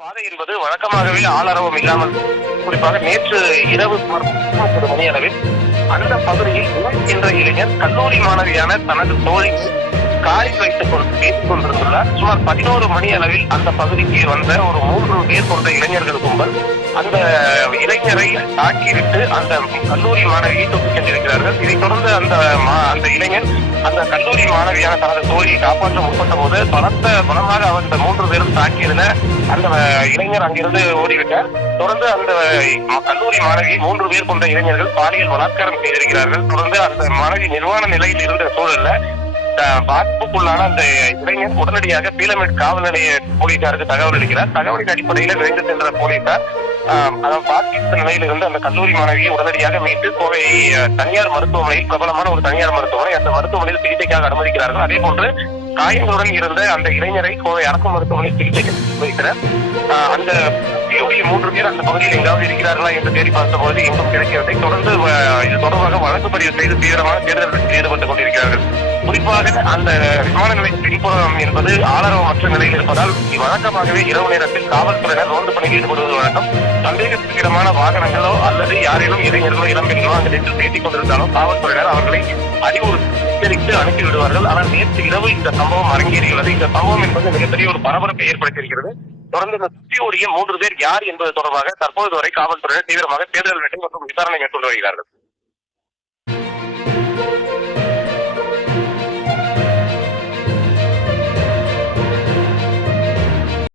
பாதை என்பது வழக்கமாகவே ஆளரவம் இல்லாமல், குறிப்பாக நேற்று இரவு சுமார் 30 மணி அளவில் அந்த பகுதியில் என்ற இளைஞர் கல்லூரி மாணவியான தனது தோழி காரில் வைத்துக் கொண்டு பேசிக் கொண்டிருந்துள்ளார். சுமார் 11 மணி அளவில் அந்த பகுதிக்கு வந்த ஒரு 3 பேர் கொண்ட இளைஞர்கள் கும்பல் அந்த இளைஞரை தாக்கிவிட்டு அந்த கல்லூரி மாணவியை தூக்கிச் சென்றிருக்கிறார்கள். இதைத் தொடர்ந்து அந்த இளைஞர் அந்த கல்லூரி மாணவியான தனது தோழியை காப்பாற்ற முற்பட்ட போது பலத்த பலமாக அவர் இந்த 3 பேரும் தாக்கியதுல அந்த இளைஞர் அங்கிருந்து ஓடிவிட்டார். தொடர்ந்து அந்த கல்லூரி மாணவியை 3 பேர் கொண்ட இளைஞர்கள் பாலியல் பலாத்காரம் செய்திருக்கிறார்கள். தொடர்ந்து அந்த மாணவி நிர்வாண நிலையில் இருந்த சூழல்ல பாதிப்புக்குள்ளான அந்த இளைஞர் உடனடியாக பீளமேடு காவல் நிலைய போலீசாருக்கு தகவல் அளிக்கிறார். தகவலின் அடிப்படையில் விரைந்து சென்ற போலீசார் பாதித்த நிலையில் இருந்து அந்த கல்லூரி மாணவியை உடனடியாக மீட்டு கோவை தனியார் மருத்துவமனையில், பிரபலமான ஒரு தனியார் மருத்துவமனை, அந்த மருத்துவமனையில் சிகிச்சைக்காக அனுமதிக்கிறார்கள். அதே போன்று காயங்களுடன் இருந்த அந்த இளைஞரை கோவை அரசு மருத்துவமனையில் சிகிச்சைக்கு வைக்கிறார். அந்த 3 பேர் அந்த பகுதியில் எங்காவது இருக்கிறார்களா என்று தேடி பார்த்தபோது எங்கும் கிடைக்கவில்லை. தொடர்ந்து இது தொடர்பாக வழக்கு பதிவு செய்து தீவிரமான தேடுதல் ஈடுபட்டுக் கொண்டிருக்கிறார்கள். குறிப்பாக அந்த விமான நிலைய பின்புறம் என்பது ஆளரவமற்ற நிலையில் இருப்பதால் வழக்கமாகவே இரவு நேரத்தில் காவல்துறையினர் ரோந்து பணியில் ஈடுபடுவது வழக்கம். சந்தேகத்திற்கிடமான வாகனங்களோ அல்லது யாரேனும் இளைஞர்களோ இளம்பெண்களோ அங்கு நின்று பேசிக் கொண்டிருந்தாலோ காவல்துறையினர் அவர்களை அறிவுறுத்தி அனுப்பி விடுவார்கள். ஆனால் நேற்று இரவு இந்த சம்பவம் அரங்கேறியுள்ளது. இந்த சம்பவம் என்பது மிகப்பெரிய ஒரு பரபரப்பை ஏற்படுத்தியிருக்கிறது. தொடர்ந்து இந்த சுற்றி ஓடிய 3 பேர் யார் என்பது தொடர்பாக தற்போது வரை காவல்துறையினர் தீவிரமாக தேடுதல் வேட்டை மற்றும் விசாரணை மேற்கொண்டு வருகிறார்கள்.